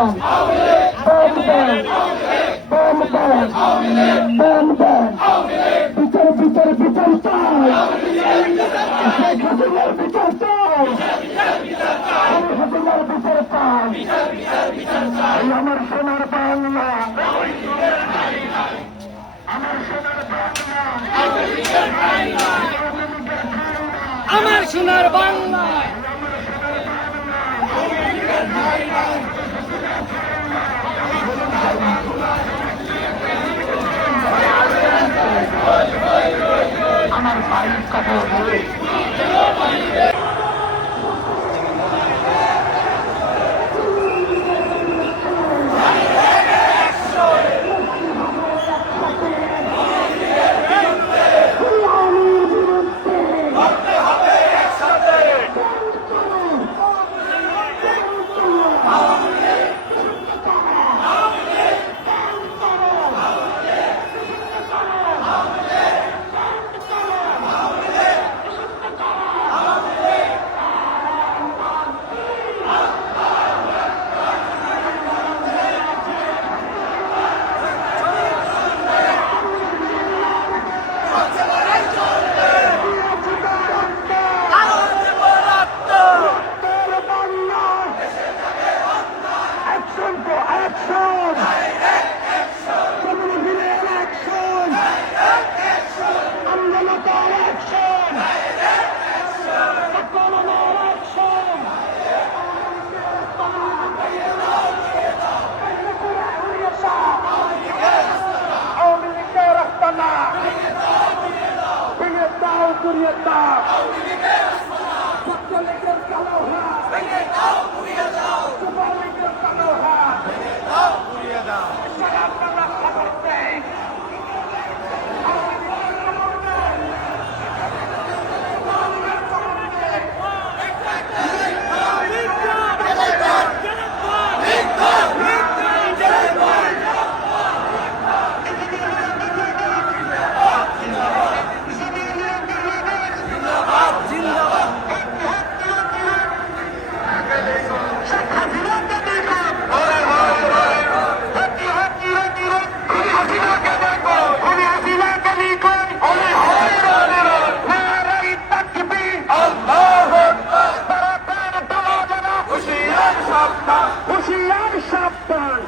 দেন, দম দেন, দম দেন, দম দেন। বিচার বিচার বিচার চাই, শেখ হাসিনার বিচার চাই, শেখ হাসিনার বিচার চাই। আমার সোনার বাংলা, আমার সোনার বাংলা, আমার সোনার বাংলা। আমার ভাইয়ের কথা বলে করিয়ে দাও, ছাত্রলীগের কালো হাত ভেঙে দাও, পুড়িয়ে দাও, যুবলীগের কালো হাত ভেঙে দাও, পুড়িয়ে দাও। আপনারা খবর দেয় হুশিয়ার সাবধান, হুশিয়ার সাবধান।